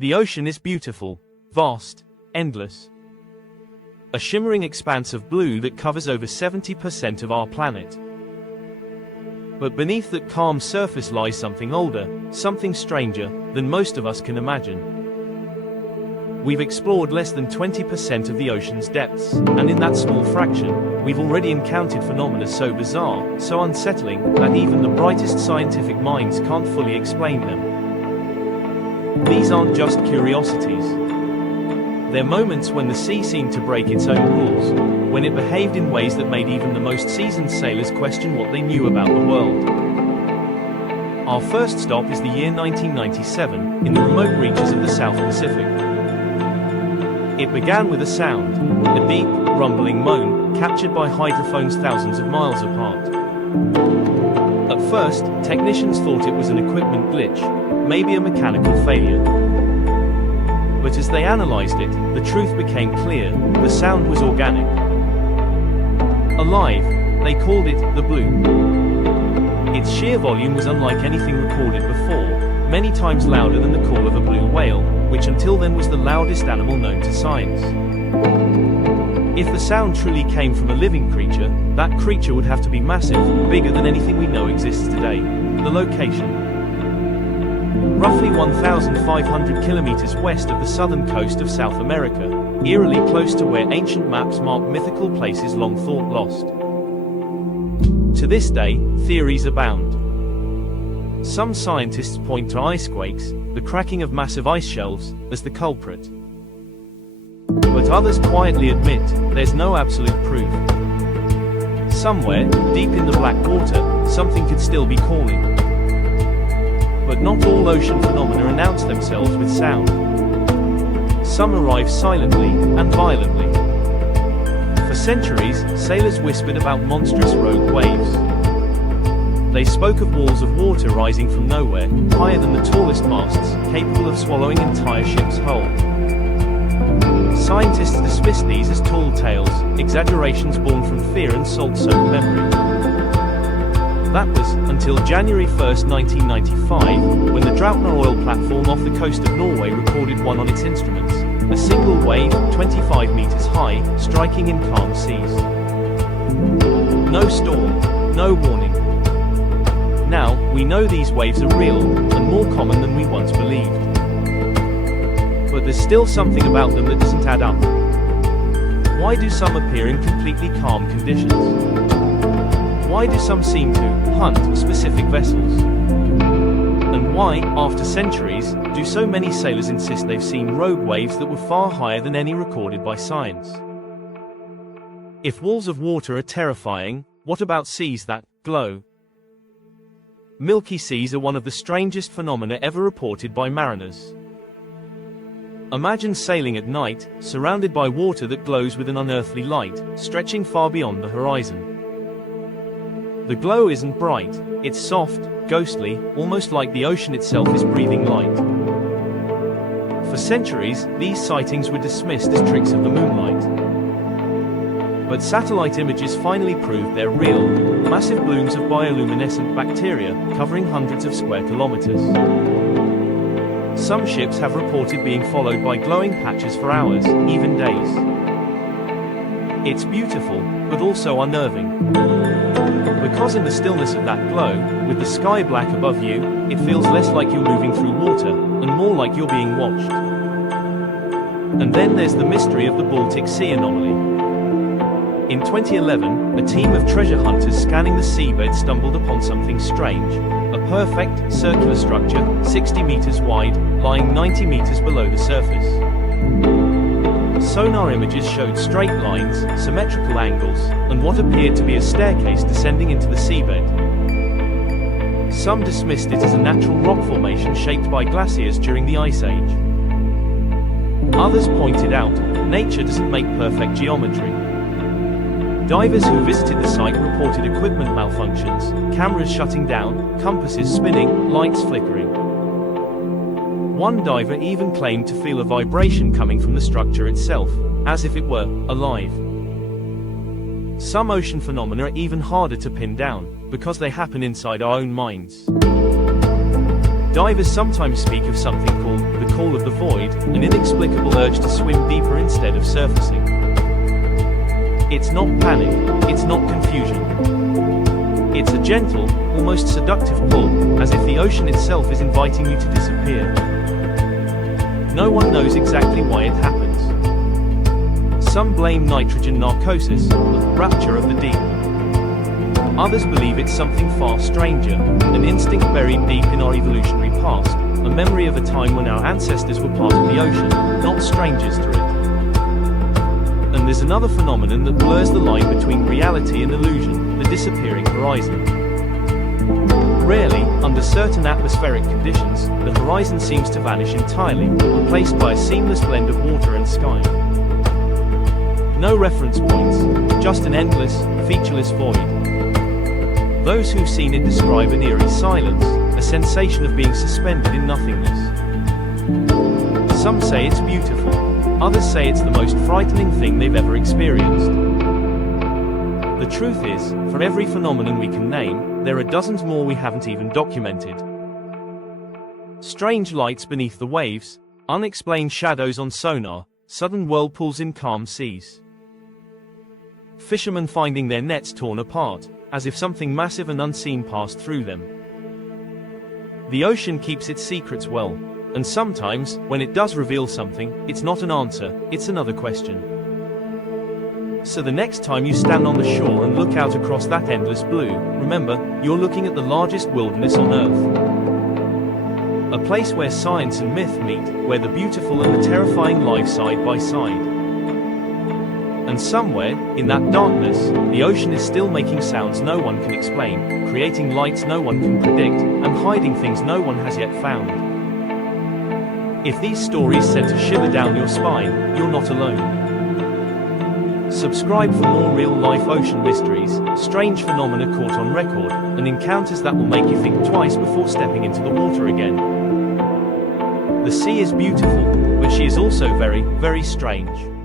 The ocean is beautiful, vast, endless. A shimmering expanse of blue that covers over 70% of our planet. But beneath that calm surface lies something older, something stranger, than most of us can imagine. We've explored less than 20% of the ocean's depths, and in that small fraction, we've already encountered phenomena so bizarre, so unsettling, that even the brightest scientific minds can't fully explain them. These aren't just curiosities. They're moments when the sea seemed to break its own rules, when it behaved in ways that made even the most seasoned sailors question what they knew about the world. Our first stop is the year 1997, in the remote reaches of the South Pacific. It began with a sound, a deep, rumbling moan, captured by hydrophones thousands of miles apart. At first, technicians thought it was an equipment glitch, maybe a mechanical failure. But as they analyzed it, the truth became clear: the sound was organic. Alive, they called it the Bloop. Its sheer volume was unlike anything recorded before, many times louder than the call of a blue whale, which until then was the loudest animal known to science. If the sound truly came from a living creature, that creature would have to be massive, bigger than anything we know exists today. The location. Roughly 1,500 kilometers west of the southern coast of South America, eerily close to where ancient maps mark mythical places long thought lost. To this day, theories abound. Some scientists point to ice quakes, the cracking of massive ice shelves, as the culprit. But others quietly admit there's no absolute proof. Somewhere, deep in the black water, something could still be calling. But not all ocean phenomena announce themselves with sound. Some arrive silently and violently. For centuries, sailors whispered about monstrous rogue waves. They spoke of walls of water rising from nowhere, higher than the tallest masts, capable of swallowing entire ships whole. Scientists dismissed these as tall tales, exaggerations born from fear and salt-soaked memory. That was, until January 1, 1995, when the Draupner oil platform off the coast of Norway recorded one on its instruments. A single wave, 25 meters high, striking in calm seas. No storm, no warning. Now, we know these waves are real, and more common than we once believed. But there's still something about them that doesn't add up. Why do some appear in completely calm conditions? Why do some seem to hunt specific vessels? And why, after centuries, do so many sailors insist they've seen rogue waves that were far higher than any recorded by science? If walls of water are terrifying, what about seas that glow? Milky seas are one of the strangest phenomena ever reported by mariners. Imagine sailing at night, surrounded by water that glows with an unearthly light, stretching far beyond the horizon. The glow isn't bright, it's soft, ghostly, almost like the ocean itself is breathing light. For centuries, these sightings were dismissed as tricks of the moonlight. But satellite images finally proved they're real, massive blooms of bioluminescent bacteria, covering hundreds of square kilometers. Some ships have reported being followed by glowing patches for hours, even days. It's beautiful, but also unnerving. Because in the stillness of that glow, with the sky black above you, it feels less like you're moving through water, and more like you're being watched. And then there's the mystery of the Baltic Sea Anomaly. In 2011, a team of treasure hunters scanning the seabed stumbled upon something strange. A perfect, circular structure, 60 meters wide, lying 90 meters below the surface. Sonar images showed straight lines, symmetrical angles, and what appeared to be a staircase descending into the seabed. Some dismissed it as a natural rock formation shaped by glaciers during the Ice Age. Others pointed out, nature doesn't make perfect geometry. Divers who visited the site reported equipment malfunctions, cameras shutting down, compasses spinning, lights flickering. One diver even claimed to feel a vibration coming from the structure itself, as if it were alive. Some ocean phenomena are even harder to pin down, because they happen inside our own minds. Divers sometimes speak of something called the call of the void, an inexplicable urge to swim deeper instead of surfacing. It's not panic, it's not confusion. It's a gentle, almost seductive pull, as if the ocean itself is inviting you to disappear. No one knows exactly why it happens. Some blame nitrogen narcosis, the rapture of the deep. Others believe it's something far stranger, an instinct buried deep in our evolutionary past, a memory of a time when our ancestors were part of the ocean, not strangers to it. And there's another phenomenon that blurs the line between reality and illusion, the disappearing horizon. Rarely, under certain atmospheric conditions, the horizon seems to vanish entirely, replaced by a seamless blend of water and sky. No reference points, just an endless, featureless void. Those who've seen it describe an eerie silence, a sensation of being suspended in nothingness. Some say it's beautiful, others say it's the most frightening thing they've ever experienced. The truth is, for every phenomenon we can name, there are dozens more we haven't even documented. Strange lights beneath the waves, unexplained shadows on sonar, sudden whirlpools in calm seas. Fishermen finding their nets torn apart, as if something massive and unseen passed through them. The ocean keeps its secrets well, and sometimes, when it does reveal something, it's not an answer, it's another question. So the next time you stand on the shore and look out across that endless blue, remember, you're looking at the largest wilderness on Earth. A place where science and myth meet, where the beautiful and the terrifying live side by side. And somewhere, in that darkness, the ocean is still making sounds no one can explain, creating lights no one can predict, and hiding things no one has yet found. If these stories sent a shiver down your spine, you're not alone. Subscribe for more real-life ocean mysteries, strange phenomena caught on record, and encounters that will make you think twice before stepping into the water again. The sea is beautiful, but she is also very, very strange.